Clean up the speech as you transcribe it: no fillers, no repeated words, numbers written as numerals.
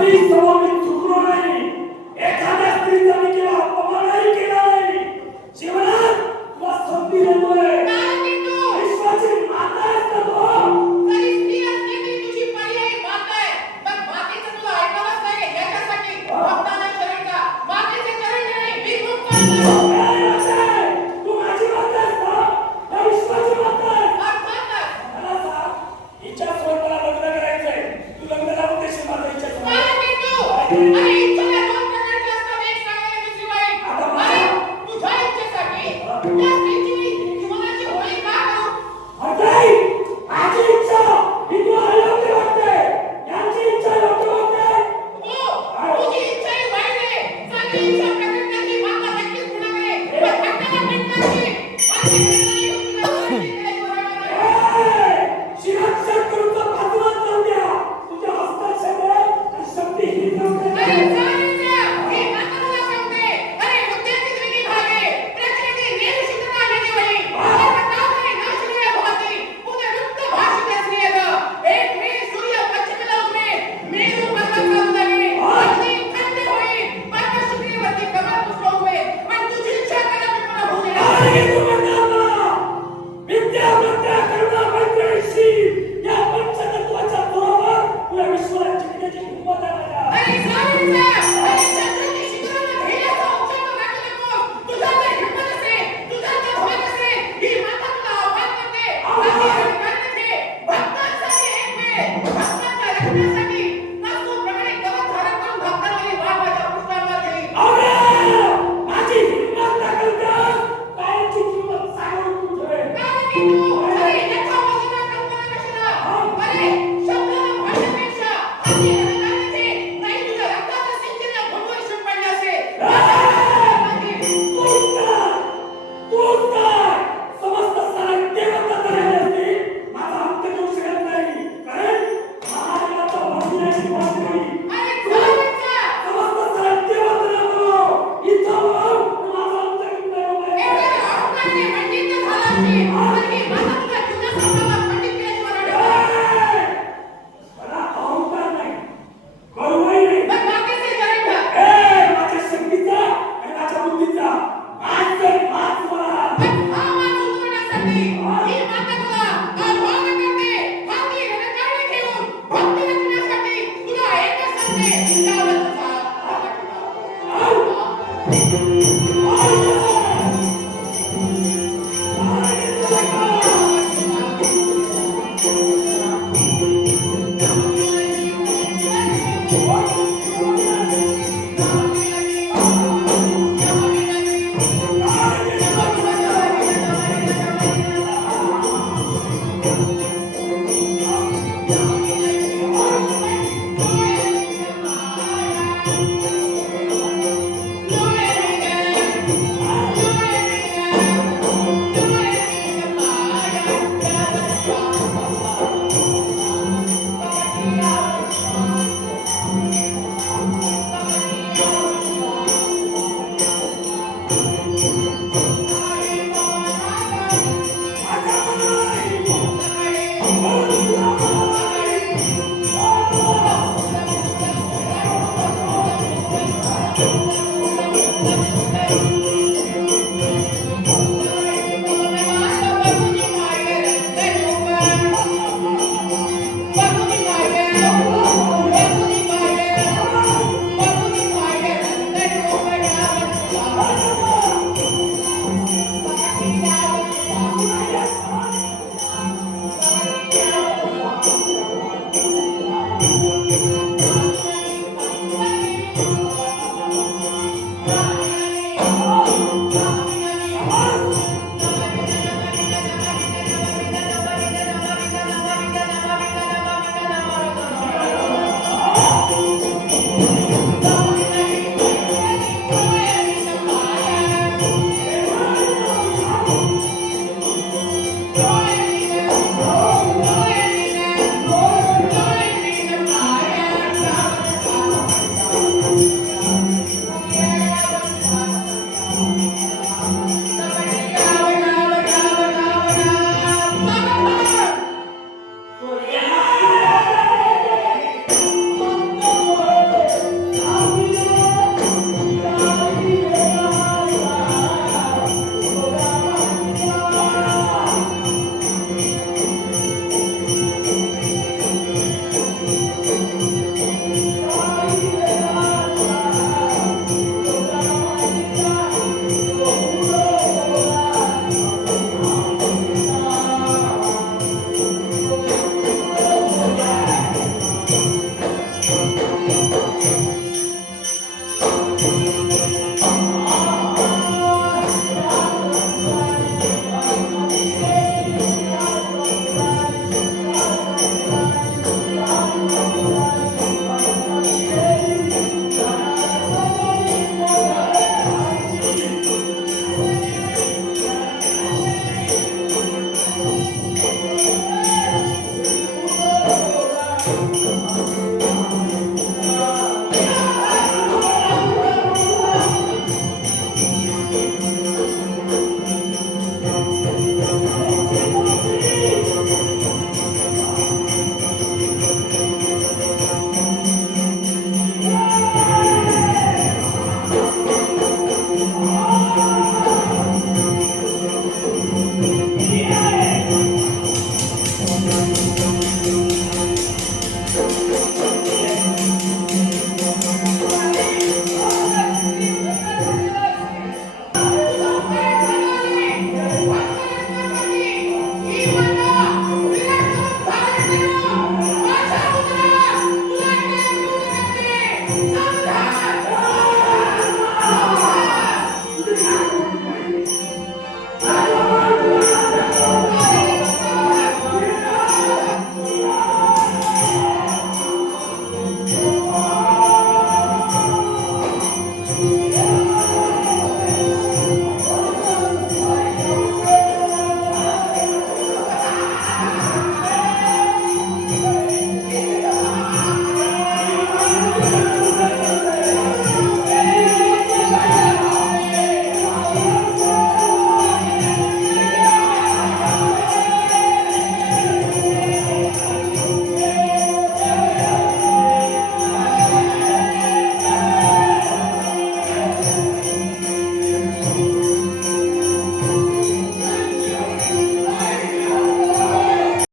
कधी समोर चुकलो नाही, एखाद्या स्त्रीचा मी केला अपमानही केला नाही. जीवनात तुला संधी देतोय. विश्वाची माता आहेस ना तू. तरी स्त्री असते ती तुझी पर्यायी माता आहे. पण मातेचं तुला ऐकावंच नाही याच्यासाठी भक्तांना शरण का मातेचे चरण नाही विमुख करतो. तू माझी माता आहेस ना? या विश्वाची माता आहेस. अर्थातच. मला सांग, हिच्यासोबत मला लग्न करायचंय. तू लग्न लावून देशील माझं हिच्यासोबत? काय म्हणतो? अरे इच्छेला दोन प्रकारच्या असतात, एक चांगली आणि दुसरी वाईट. अरे तुझ्या इच्छेसाठी त्या स्त्रीची जीवनाची होळी का करू? अरे माझी इच्छा ही तुला अयोग्य वाटते. यांची इच्छा योग्य वाटते. हो, तुझी इच्छा ही वाईट आहे. चांगली इच्छा प्रकट करण्याची माता नक्कीच गुन्हा आहे. पण हक्काला भेटण्याची आणि तुला शिरक्षण करून तर पाठवत जाऊ द्या. तुझ्या हस्ताक्षर आहे आणि शक्ती ही अरे चालेल जा. हे माता तुला सांगते. अरे मुद्द्याची द्विगी भागे प्रचलित नेम शिकता आलेली वही. नावाने नाशिले भवती. पुनरुक्त भाषित स्त्रियग. एक मे सूर्य पश्चिमेला उगमे. मेरू पर्वत उदगे. अग्नी थंड होई. पर्वत शुक्रीवरती कमल पुष्प उगवे. पण तुझी इच्छा करा मी पुन्हा होऊ दे. तू म्हणा विद्या विद्या करुणा मैत्रीशी या पंचतत्वाच्या जोरावर तुला विश्वाला जिंकण्याची हिंमत आहे माझ्या. अरे चालेल जा. अरे शत्रूची शिकवण धैर्याचा उच्चार गाठू नको. तुझा जर हिंमत असेल, तुझा जर धोरण असेल, ही माता तुला आव्हान करते. असे करते. भक्तांसाठी एक वेळ, भक्तांच्या रक्षणासाठी